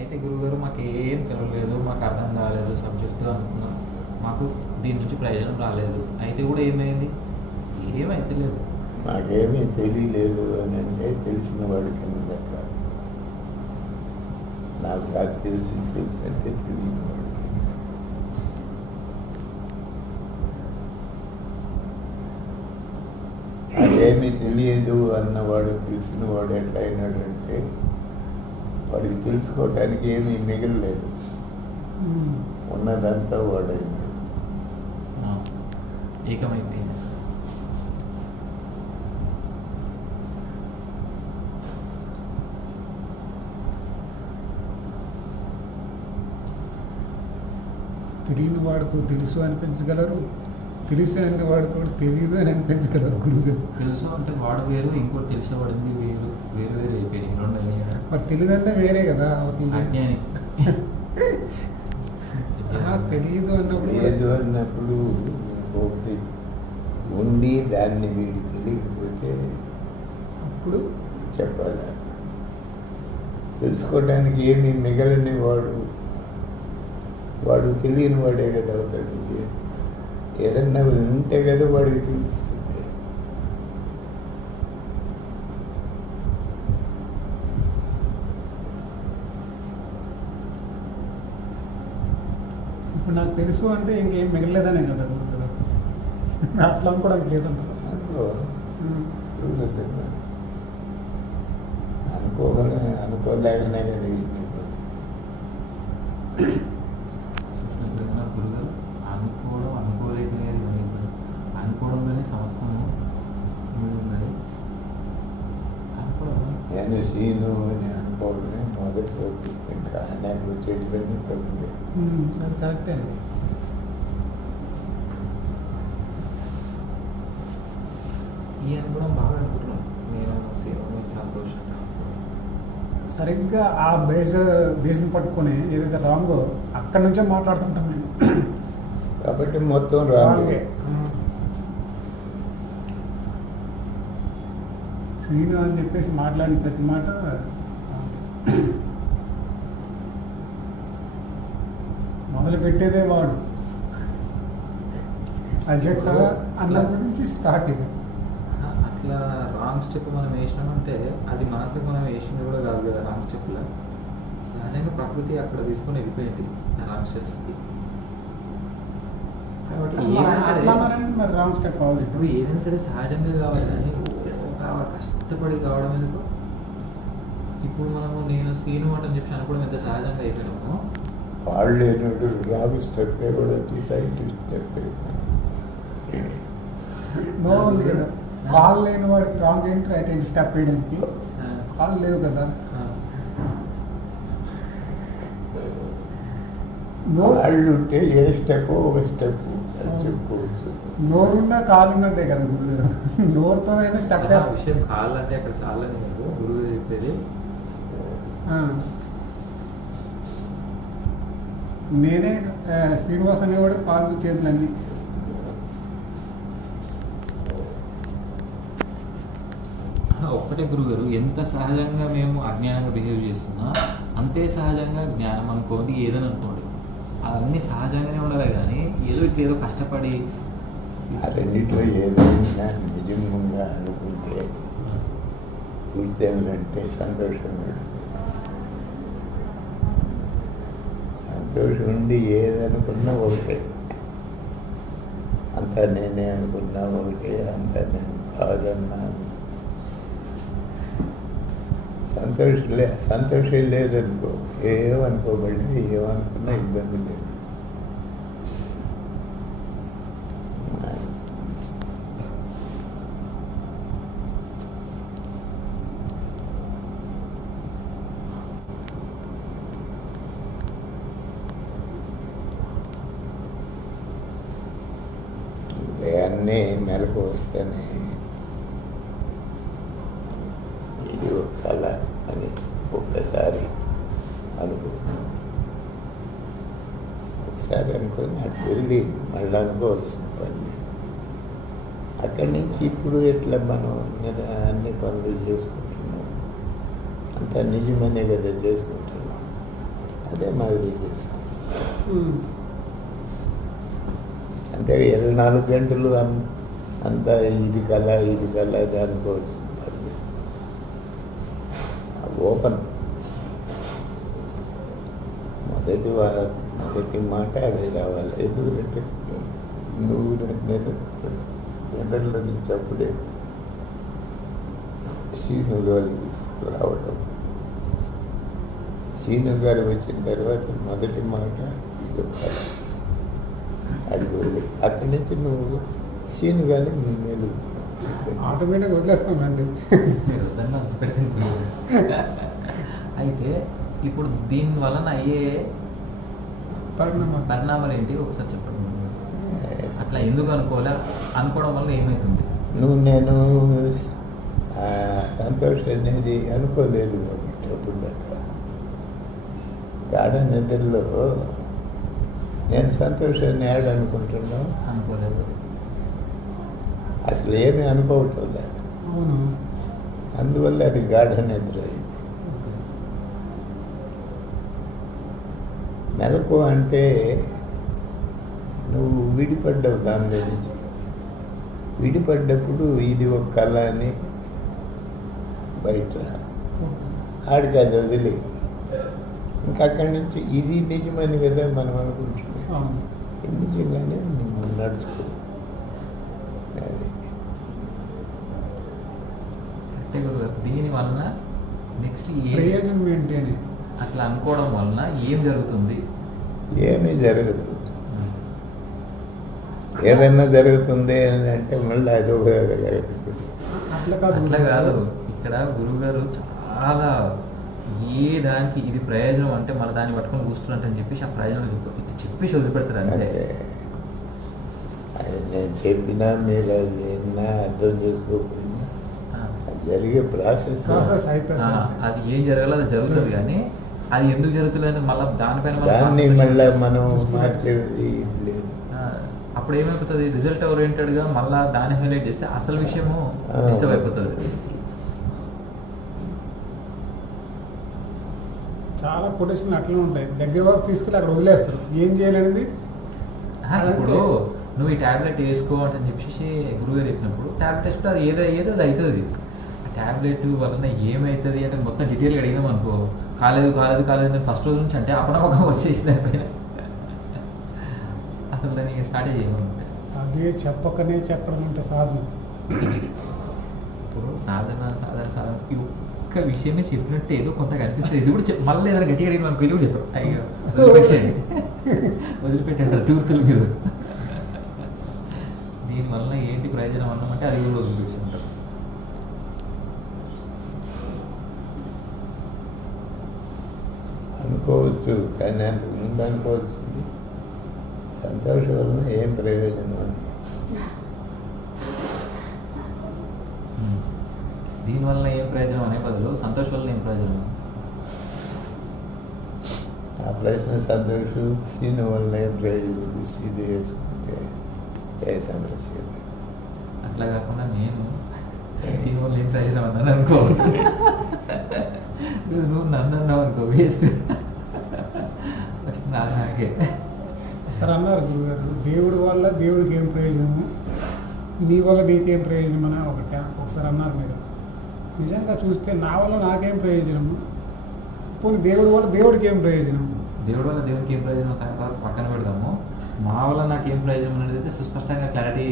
అయితే గురుగారు మాకు ఏం తెలియలేదు మాకు అర్థం కాలేదు సబ్జెక్టు అనుకున్నాం. మాకు దీని నుంచి ప్రయోజనం రాలేదు. అయితే కూడా ఏమైంది? ఏమైతే లేదు నాకేమీ తెలియలేదు అని అంటే తెలిసిన వాడి కింద లెక్క? నాకు అది తెలిసి తెలిసి తెలుసు అంటే తెలియని వాడి కింద అదేమీ తెలియదు అన్నవాడు తెలిసిన వాడు ఎట్లా అయినాడంటే వాడికి తెలుసుకోవటానికి ఏమీ మిగలలేదు. ఉన్నదంతా ఆ, ఏకమైపోయింది. తెలియని వాడితో తెలుసు అనిపించగలరు? తెలుసు అని వాడితో తెలియదు అని అనిపించగలరు గురుగారు తెలుసు అంటే వాడు వేరు ఇంకోటి తెలిసేవాడింది వేరు వేరు వేరు అయిపోయింది రెండు కదా. మరి తెలియదంటే వేరే కదా అజ్ఞాని. తెలియదు అన్నప్పుడు. లేదు అన్నప్పుడు ఉండి దాన్ని వీడి తెలియకపోతే అప్పుడు? చెప్పాలి? తెలుసుకోవడానికి ఏమీ మిగలని వాడు వాడు తెలియని వాడే కదా అవుతాడు. ఏదన్నా ఉంటే కదా వాడికి తెలుస్తుంది. ఇప్పుడు నాకు తెలుసు అంటే ఇంకేం మిగలేదనే కదా గురుగారు అట్లా అనుకోవడానికి లేదంటారు అనుకో. చూడొద్దమ్మా. అనుకోగానే అనుకోలేకనే కదా ఇన్ని ఇబ్బంది. కృష్ణ గురుగారు అనుకోవడం అనుకోలేక ఇవన్నీ ఇబ్బంది. అనుకోవడంలోనే సమస్తము ఇమిడి ఉన్నది అనుకోవడం నేను సీను అని అనుకోవడమే మొదటి తప్పు ఇంకా నాకు వచ్చేటివన్నీ తప్పులే కరెక్టే అండి ఈ అనుకోవడం బాగా అనుకుంటున్నాం. నేను సేవ సంతోషంగా అనుకోవడం. సరిగ్గా ఆ బేస్ బేస్ని పట్టుకొని ఏదైతే రాంగో అక్కడి నుంచే మాట్లాడుతుంటాం మేము కాబట్టి మొత్తం రాంగే రాంగే. ఆ. శ్రీను అని చెప్పేసి మాట్లాడిన ప్రతి మాట మొదలు పెట్టేదే వాడు. అధ్యక్ష అన్నప్పటి నుంచి స్టార్ట్ ఇది. అట్లా రాంగ్ స్టెప్ మనం వేసినామంటే అది మనతో మనం వేసింది కూడా కాదు కదా రాంగ్ స్టెప్లో సహజంగా ప్రకృతి అక్కడ తీసుకొని వెళ్ళిపోయింది ఆ రాంగ్ స్టెప్స్కి కాబట్టి ఏదైనా సరే రాంగ్ స్టెప్ అవ్వదు ఇప్పుడు ఏదైనా సరే సహజంగా కావాలి కానీ కష్టపడి కావడం ఎందుకు? ఇప్పుడు మనము నేను సీను అని చెప్పి అనుకోవడం ఎంత సహజంగా అయిపోయినామో. కాళ్ళు లేనివాడు రాగు స్టెప్ కూడా రైట్ స్టెప్ నోరు ఉంది కదా. కాల్ లేని వాడికి రాంగ్ ఏంటి రైట్ ఏంటి స్టెప్ వేయడానికి? కాల్ లేవు కదా. కాళ్ళు ఉంటే ఏ స్టెప్ ఒక స్టెప్ నోరున్నా కాలు ఉన్నట్టే కదా గురుగారు నోరుతోనైనా స్టెప్ విషయం కాళ్ళు అంటే అక్కడ కాళ్ళు అని కాదు గురువు చెప్పేది. ఆ. నేనే శ్రీనివాస్ అనేవాడు కాళ్ళు చేతులన్నీ ఒక్కటే గురుగారు ఎంత సహజంగా మేము అజ్ఞానంగా బిహేవ్ చేస్తున్నా అంతే సహజంగా జ్ఞానం అనుకోండి ఏదని అనుకోండి. అవన్నీ సహజంగానే ఉండాలి కానీ ఏదో ఇట్లా ఏదో కష్టపడి ఆ రెండింటిలో ఏదైనా నిజంగా అనుకుంటే పూర్తేమిటంటే సంతోషం సంతోషం ఉండి ఏదనుకున్నా ఒకటే. అంతా నేనే అనుకున్నా ఒకటే అంతా నేను కాదన్నాను. సంతోషం లే సంతోషం లేదనుకో ఏమనుకోబడి ఏమనుకున్నా ఇబ్బంది లేదు. ఉదయాన్నే మెలకు వస్తేనే ఇది ఒక కళ అని ఒక్కసారి అనుకో ఒకసారి అనుకొని అటు వదిలి మళ్ళీ అనుకోవాల్సిన పని లేదు. అక్కడి నుంచి ఇప్పుడు ఎట్లా మనం అన్ని పనులు చేసుకుంటున్నాం? అంత నిజమనే కదా చేసుకుంటున్నాం. అదే మాది ఉద్దేశం ఉమ్. అంతే ఇరవై నాలుగు గంటలు అంత ఇది కల ఇది కల అనుకోవచ్చు ఓపెన్ మొదటి వా- మొదటి మాట అది రావాలి ఎందుకంటే నువ్వు నిద్ర నిద్రలో నుంచి అప్పుడే సీను గారు రావటం. సీను గారు వచ్చిన తర్వాత మొదటి మాట ఇది ఒక అది వదిలే అక్కడి నుంచి నువ్వు సీను కానీ నేను ఆటోమేటిక్గా వదిలేస్తామండి మీరు వద్దన్న పెడితే అయితే ఇప్పుడు దీని వలన అయ్యే పరిణామం పరిణామాలు ఏంటి? ఒకసారి చెప్పండి అట్లా ఎందుకు అనుకోలే? అనుకోవడం వల్ల ఏమవుతుంది నువ్వు నేను ఆ, సంతోష్ అనేది అనుకోలేదు కాబట్టి అప్పుడు దాకా. గాఢ నిద్రలో నేను సంతోషాన్ని యాడ్ అనుకుంటున్నావు? అనుకోలేదు. అసలు ఏమీ అనుకోవటం లేదు అవును. అందువల్ల అది గాఢ నిద్ర అయింది ఓకే. మెలకు అంటే నువ్వు విడిపడ్డావు దాని నుంచి. విడిపడ్డప్పుడు ఇది ఒక కళ అని బయట. ఆడికి అది వదిలి. ఇంకా అక్కడి నుంచి ఇది నిజమని కదా మనం అనుకుంటున్నాం. నిజంగానే నువ్వు నడుచుకో. అది. కరెక్టే గురుగారు దీని వలన నెక్స్ట్ ఏ ప్రయోజనం ఏంటి అని. అట్లా అనుకోవడం వలన ఏం జరుగుతుంది? ఏమీ జరగదు. ఏదన్నా జరుగుతుంది అని అంటే మళ్ళీ అది ఒక అట్లా కాదు. ఇక్కడ గురువుగారు చాలా ఏ దానికి ఇది ప్రయోజనం అంటే మళ్ళీ దాన్ని పట్టుకొని కూర్చున్నట్టు అని చెప్పేసి ఆ ప్రయోజనం చెప్పు- ఇది చెప్పేసి వదిలిపెడతారు అంతే. అది నేను చెప్పినా మీరు అది విన్నా అర్థం చేసుకోకపోయినా జరిగే ప్రాసెస్. ప్రాసెస్ ఆ, అయిపోయింది అది ఏం జరగాలో అది జరుగుతుంది కానీ అది ఎందుకు జరుగుతుంది మళ్ళీ దానిపైన దాన్ని మళ్ళీ. మనం మార్చేది లేదు. అప్పుడు ఏమైపోతుంది? రిజల్ట్ ఓరియంటెడ్గా మళ్ళీ దాన్ని హైలైట్ చేస్తే అసలు విషయము. డిస్టర్బ్ అయిపోతుంది. చాలా కొటేషన్లు అట్లనే ఉంటాయి. దగ్గర వరకు తీసుకెళ్ళి అక్కడ వదిలేస్తారు. ఏం చేయాలనేది? ఇప్పుడు నువ్వు ఈ టాబ్లెట్ వేసుకో అని చెప్పేసి గురుగారు చెప్పినప్పుడు టాబ్లెట్ వేసుకుంటే అది ఏదో ఏదో అది అవుతుంది. ఆ టాబ్లెట్ వలన ఏమవుతుంది అంటే మొత్తం డీటెయిల్గా అడిగినాం అనుకో కాలేదు కాలేదు కాలేదు అని ఫస్ట్ రోజు నుంచి అంటే అపనమ్మకం వచ్చేసి దానిపైన అసలు దాన్ని స్టార్ట్ చేయమంటే అదే చెప్పకనే చెప్పడం అంటే సాధన. ఇప్పుడు సాధన సాధన సాధన. ఈ ఒక్క విషయమే చెప్పినట్టు ఏదో కొంత కనిపిస్తుంది ఇది కూడా మళ్ళీ ఏదైనా గట్టిగా అడిగిన మనకు ఇది కూడా చెప్పారు అయ్యో వదిలిపెట్టండి వదిలిపెట్టండి తీర్థులు మీరు. దీనివల్ల ఏంటి ప్రయోజనం అన్నామంటే అది కూడా వదిలిపెట్టుంటారు అనుకోవచ్చు కానీ అంత ముందు అనుకోవాల్సింది సంతోషం వలన ఏం ప్రయోజనం అని. దీనివల్ల ఏం ప్రయోజనం అనే బదులు సంతోషం వల్ల ఏం ప్రయోజనం? ఆ ప్రశ్న సంతోషం సీను వలన ఏం ప్రయోజనం? సీను వేసుకుంటే ఏ సమస్య. అట్లా కాకుండా నేను దీనివల్ల ఏం ప్రయోజనం అన్నాను అనుకో. నువ్వు నన్ను అన్నావు అనుకో వేస్ట్ సార్ అన్నారు గురుగారు దేవుడి వల్ల దేవుడికి ఏం ప్రయోజనము? నీ వల్ల నీకేం ప్రయోజనం అని ఒకటి ఒకసారి అన్నారు మీరు. నిజంగా చూస్తే నా వల్ల నాకేం ప్రయోజనము? పోనీ దేవుడి వల్ల దేవుడికి ఏం ప్రయోజనం దేవుడి వల్ల దేవునికి ఏం ప్రయోజనం? తర్వాత పక్కన పెడదాము. మా వల్ల నాకు ఏం ప్రయోజనం అనేది అయితే సుస్పష్టంగా క్లారిటీ.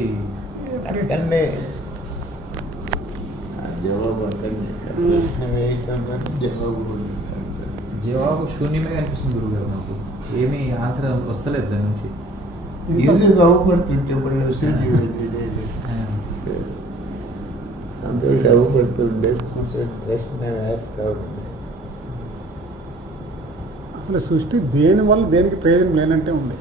జవాబు శూన్యమే కనిపిస్తుంది గురుగారు నాకు ఏమీ ఆన్సర్ వస్తలేదు దాని నుంచి. ఎందుకు అవపడుతుంటే మళ్ళీ సూర్యుడు లేదు. ఆ, సంతోష అవపడుతుండే కూర్చొని ప్రశ్న వేస్తా ఉండే అసలు సృష్టి దేని వల్ల దేనికి ప్రయోజనం లేనట్టే ఉంది?